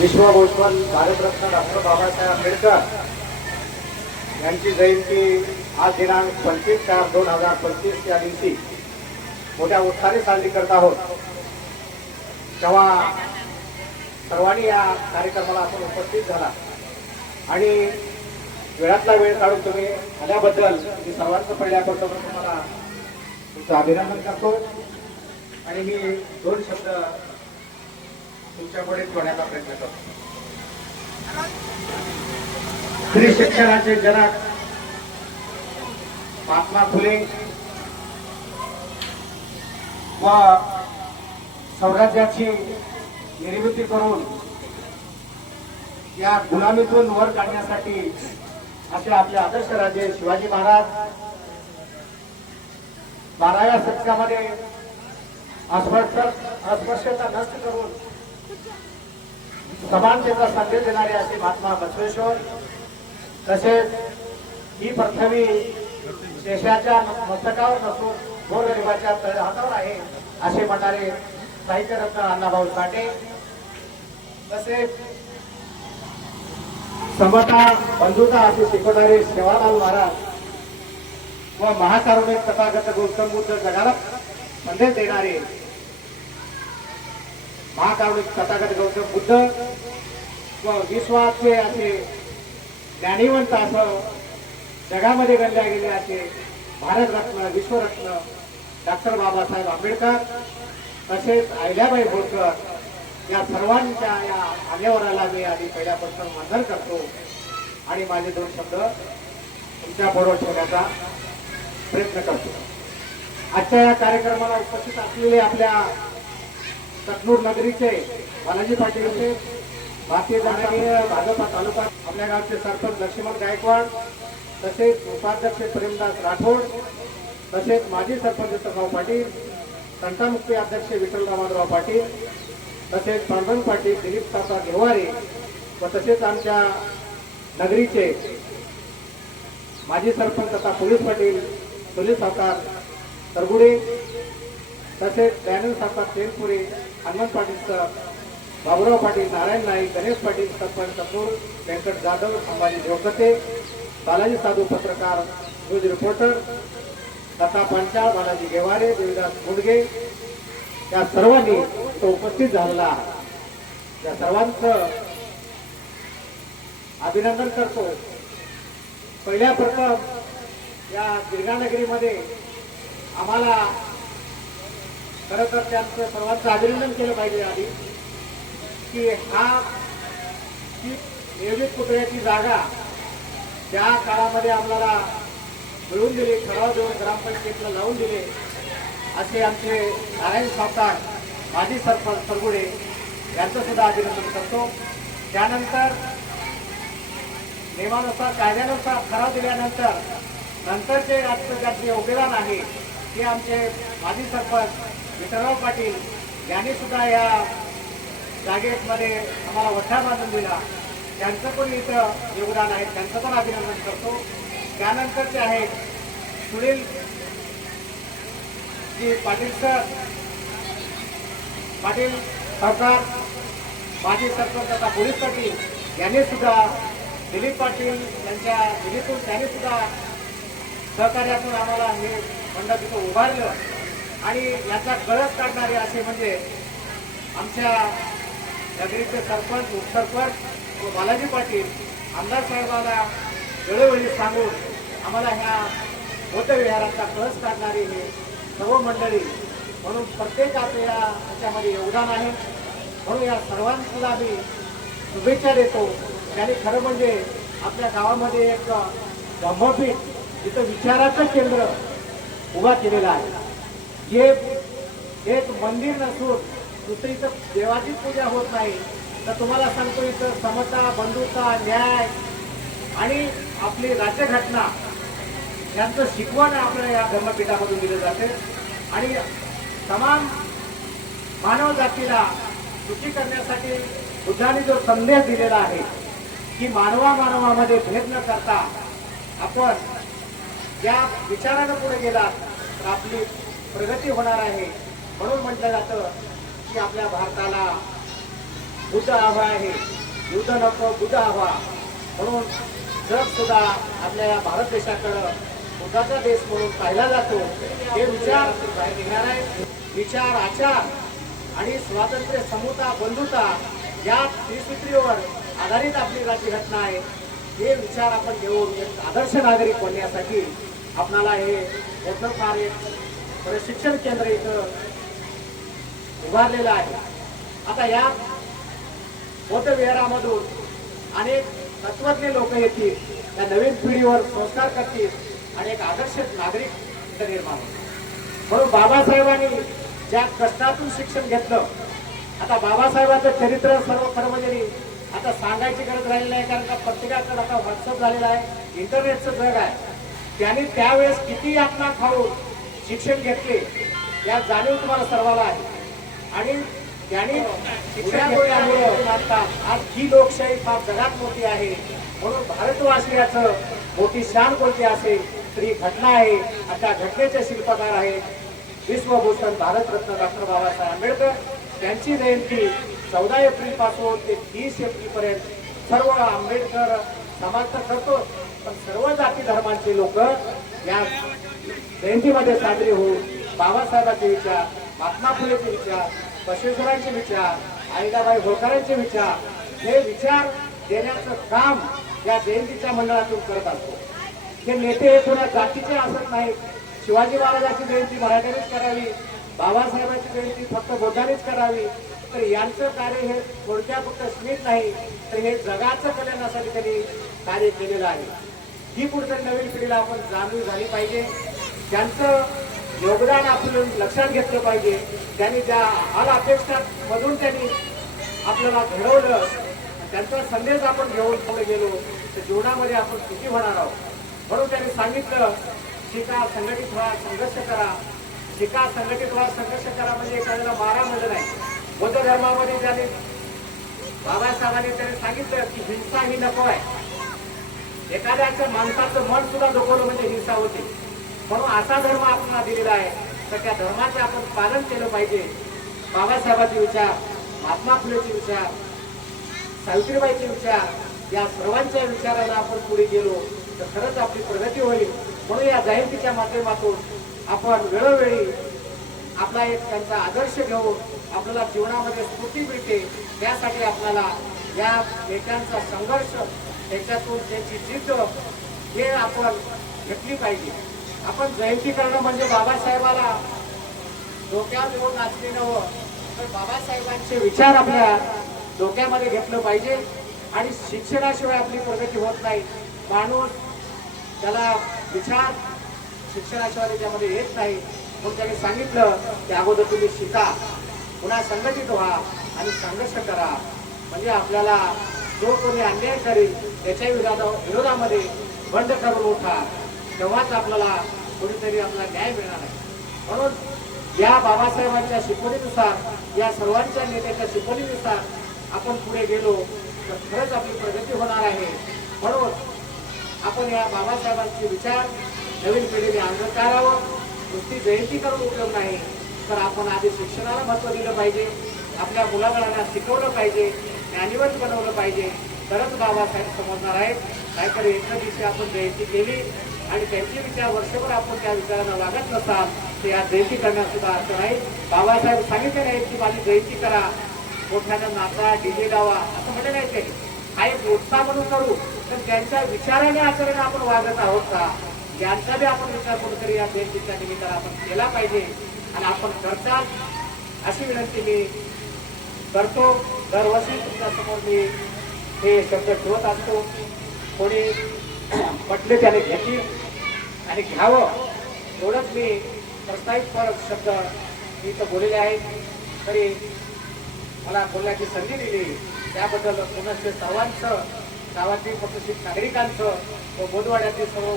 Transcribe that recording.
Vishwabhushan Bharat Ratna doctor Babasaheb Ambedkar यांची जयंती आज दिनांक पंचवीस चार दोन हजार पंचवीस या दिवशी मोठ्या उत्साहाने साजरी करत आहोत. तेव्हा सर्वांनी या कार्यक्रमाला आपण उपस्थित झाला. आणि वेळातला वेळ काढून तुम्ही आल्याबद्दल मी सर्वांचं पहिल्यापासून तुम्हाला तुमचं अभिनंदन करतो. आणि मी दोन शब्द तुमच्यापुढे ठेवण्याचा प्रयत्न करतो. स्त्री शिक्षणाचे जनक महात्मा फुले व स्वराज्याची निर्मिती करून या गुलामीतून वर काढण्यासाठी असे आपले आदर्श राजे शिवाजी महाराज बाराव्या शतकामध्ये अस्पृश्यता नष्ट करून समानतेचा संदेश देणारे असे महात्मा बसवेश्वर तसेच ही पृथ्वी देशाच्या मस्तकावर नसून गोरगरिबाच्या तळ हातावर आहे असे म्हणणारे साहित्यरत्न अण्णाभाऊ साठे. तसेच समता बंधुता असे शिकवणारे सेवालाल महाराज व महाकारुणिक तथागत गौतम बुद्ध जगाला संदेश देणारे महाकारुणिक तथागत गौतम बुद्ध व विश्वाचे असे ज्ञानीवंत असं जगामध्ये गणल्या गेले असे भारतरत्न विश्वरत्न डॉक्टर बाबासाहेब आंबेडकर तसेच अहिल्याबाई होळकर या सर्वांच्या या मान्यवराला मी आधी पहिल्यापासून वंदन करतो. आणि माझे दोन शब्द तुमच्या बरोबर ठेवण्याचा प्रयत्न करतो. आजच्या या कार्यक्रमाला उपस्थित असलेले आपल्या सतनूर नगरीचे बालाजी पाटील होते. भारतीय जनता भाजपा तालुका आपल्या गावचे सरपंच लक्ष्मण गायकवाड तसेच उपाध्यक्ष प्रेमदास राठोड तसेच माजी सरपंच दत्तभाऊ पाटील संतामुक्ती अध्यक्ष विठ्ठल रामाधराव पाटील तसेच पांडुरंग पाटील दिलीप काका घेवारे व तसेच आमच्या नगरीचे माजी सरपंच तथा पोलीस पाटील पोलीस सावकार तरगुडे तसेच दयानंद सावकार तेलपुरे हनुमंत पाटील सर बाबुराव पाटील नारायण नाईक गणेश पाटील सरपंच कपूर व्यंकट जाधव संभाजी देवकते बालाजी साधू पत्रकार न्यूज रिपोर्टर लता पंचाळ बालाजी गेवारे देवीदास मुंडगे या सर्वांनी तो उपस्थित झालेला आहे. या सर्वांचं अभिनंदन करतो. पहिल्या प्रथम या दीर्घानगरीमध्ये आम्हाला खरं तर त्यांचं सर्वांचं अभिनंदन केलं पाहिजे आधी की हा नियोजित पुतळ्याची जागा त्या काळामध्ये आम्हाला मिळवून दिली ठराव देऊन ग्रामपंचायतीला लावून दिले. असे आमचे नारायण सावकार माजी सरपंच सरगुडे यांचं सुद्धा अभिनंदन करतो. त्यानंतर नियमानुसार कायद्यानुसार ठराव दिल्यानंतर नंतर नंतरचे राजकारणाचे योगदान आहे ते आमचे माजी सरपंच विठ्ठलराव पाटील यांनी सुद्धा या जागेमध्ये आम्हाला वठा बांधून दिला. त्यांचं पण इथं योगदान आहे. त्यांचं पण अभिनंदन करतो. त्यानंतरचे आहेत सुनील जी पाटील सर. पाटील सरकार माजी सरपंच आता पोलीस पाटील यांनी सुद्धा दिलीप पाटील यांच्या निधीतून त्यांनी सुद्धा सहकार्यातून आम्हाला हे मंडळ तिथं उभारलं. आणि याचा कळस काढणारे असे म्हणजे आमच्या नगरीचे सरपंच उपसरपंच व बालाजी पाटील आमदार साहेबांना वेळोवेळी सांगून आम्हाला ह्या बौद्धविहाराचा कळस काढणारी हे सर्व मंडळी म्हणून प्रत्येकाचं या याच्यामध्ये योगदान आहे. म्हणून या सर्वांना मी शुभेच्छा देतो. त्याने खरं म्हणजे आपल्या गावामध्ये एक ब्रह्मपीठ तिथं विचाराचं केंद्र उभा केलेलं आहे. जे एक मंदिर नसून दुसरी तर देवाची पूजा होत नाही. तर तुम्हाला सांगतो इथं समता बंधुता न्याय आणि आपली राज्यघटना यांचं शिकवण आपल्या या धर्मपीठामधून दिलं जाते. आणि तमाम मानव जातीला सुखी करण्यासाठी बुद्धाने जो संदेश दिलेला आहे की मानवा मानवामध्ये भेद न करता आपण या विचारानं पुढे गेला तर आपली प्रगती होणार आहे. म्हणून म्हटलं जातं की आपल्या भारताला बुद्ध हवा आहे. युद्ध नको बुद्ध हवा. म्हणून जग सुद्धा आपल्या या भारत देशाकडं बुद्धाचा देश म्हणून पाहिला जातो. हे विचार घेणार आहे विचार आचार आणि स्वातंत्र्य समता बंधुता या त्रिसूत्रीवर आधारित आपली राज्यघटना आहे. हे विचार आपण घेऊन एक आदर्श नागरिक बनण्यासाठी आपणाला हे मोठं फार एक प्रशिक्षण केंद्र इथं उभारलेलं आहे. आता या बोधविहारामधून अनेक तत्वज्ञ लोक येतील त्या नवीन पिढीवर संस्कार करतील आणि एक आदर्श नागरिक इथं निर्माण होतील. म्हणून बाबासाहेबांनी ज्या कष्टातून शिक्षण घेतलं आता बाबासाहेबांचं चरित्र सर्व खरं म्हणजे आता सांगायची गरज राहिली नाही कारण का प्रत्येकाकडे आता व्हॉट्सअप झालेला आहे इंटरनेटचं जग आहे. त्यांनी त्यावेळेस किती यातना खाऊन शिक्षण घेतले या जाणीव तुम्हाला सर्वाला आहे. आणि त्यांनी शिक्षण घेतल्यामुळं आता आज ही लोकशाही फार जगात मोठी आहे. म्हणून भारतवासियाचं मोठी शान कोणती असेल तर ही घटना आहे. आणि त्या घटनेचे शिल्पकार आहेत विश्वभूषण भारतरत्न डॉक्टर बाबासाहेब आंबेडकर. त्यांची जयंती चौदा एप्रिलपासून ते तीस एप्रिल पर्यंत सर्व आंबेडकर समाज तर करतो पण सर्व जाती धर्मांचे लोक या जयंतीमध्ये साजरे होऊन बाबासाहेबांचे विचार महात्मा फुलेचे विचार बसवेश्वरांचे विचार आईदाबाई होळकरांचे विचार हे विचार देण्याचं काम या जयंतीच्या मंडळातून करत असतो हे नेते हे कोणा जातीचे असत नाहीत. शिवाजी महाराजांची जयंती मराठ्यानेच करावी बाबासाहेबांची जयंती फक्त बौद्धानेच करावी. तर यांचं कार्य हे थोडक्या फक्त स्मित नाही. तर हे जगाचं कल्याणासाठी त्यांनी कार्य केलेलं आहे. ही पुढच्या नवीन पिढीला आपण जाणीव झाली पाहिजे. त्यांचं योगदान आपण लक्षात घेतलं पाहिजे त्यांनी त्या हाल अपेक्षा मधून त्यांनी आपल्याला घडवलं त्यांचा संदेश आपण घेऊन पुढे गेलो तर जीवनामध्ये आपण सुखी होणार आहोत? म्हणून त्यांनी सांगितलं शिका संघटित व्हा संघर्ष करा. शिका संघटित व्हा संघर्ष करा म्हणजे एखाद्याला मारा म्हणजे नाही. बौद्ध धर्मामध्ये त्यांनी बाबासाहेबांनी त्यांनी सांगितलं की हिंसा ही नको आहे. एखाद्याच्या माणसाचं मन सुद्धा दुखवलं म्हणजे हिंसा होते म्हणून असा धर्म आपल्याला दिलेला आहे. तर त्या धर्माचे आपण पालन केलं पाहिजे. बाबासाहेबांचे विचार महात्मा फुलेचे विचार सावित्रीबाईचे विचार या सर्वांच्या विचाराला आपण पुढे गेलो तर खरंच आपली प्रगती होईल. म्हणून या जयंतीच्या माध्यमातून आपण वेळोवेळी आपला एक त्यांचा आदर्श घेऊन आपल्याला जीवनामध्ये स्फूर्ती मिळते त्यासाठी आपल्याला या नेत्यांचा संघर्ष त्याच्यातून त्यांची जिद्द हे आपण घेतली पाहिजे. आपण जयंती करणं म्हणजे बाबासाहेबाला डोक्यात येऊन नाचले नवं हो. तर बाबासाहेबांचे विचार आपल्या डोक्यामध्ये घेतलं पाहिजे आणि शिक्षणाशिवाय आपली प्रगती होत नाही. माणूस त्याला विचार शिक्षणाशिवाय त्याच्यामध्ये येत नाही. म्हणून त्यांनी सांगितलं की अगोदर तुम्ही शिका. पुन्हा संघटित व्हा आणि संघर्ष करा. म्हणजे आपल्याला जो कोणी अन्याय करेल त्याच्या विरोधा विरोधामध्ये बंड करून उठा. तेव्हाच आपल्याला कोणीतरी आपला न्याय मिळणार आहे. म्हणून या बाबासाहेबांच्या शिकवणीनुसार या सर्वांच्या नेत्याच्या शिकवणीनुसार आपण पुढे गेलो तर खरंच आपली प्रगती होणार आहे. म्हणून आपण या बाबासाहेबांचे विचार नवीन पिढीने अंगीकारावं नुसती जयंती करून उपयोग नाही तर आपण आधी शिक्षणाला महत्त्व दिलं पाहिजे आपल्या मुलाबाळांना शिकवलं पाहिजे ज्ञानीवत बनवलं पाहिजे. तरच बाबासाहेब समजणार आहेत. नाहीतर एका दिवशी आपण जयंती केली आणि त्यांचे विचार वर्षभर आपण त्या विचारांना वागत नसाल तर या जयंती करण्यात सुद्धा अर्थ नाही. बाबासाहेब सांगितले नाही की माझी जयंती करा. मोठ्यानं नाचा डीजे गावा असं म्हटलं नाही ते हा एक उत्साह म्हणून करू. तर त्यांच्या विचाराने आचरण आपण वागत आहोत का? यांचा बी आपण विचार कुठेतरी या जयंतीच्या निमित्तानं आपण केला पाहिजे. आणि आपण करताल अशी विनंती मी करतो. दरवर्षी तुमच्यासमोर मी हे शब्द ठेवत असतो. कोणी म्हटले त्याने घेतली आणि घ्यावं एवढंच मी प्रस्तावित परत शब्द मी इथं बोललेले आहेत. तरी मला बोलण्याची संधी दिली. त्याबद्दल पुनश्च सर्वांचं गावातील प्रतिष्ठित नागरिकांचं व बोधवाड्यातील सर्व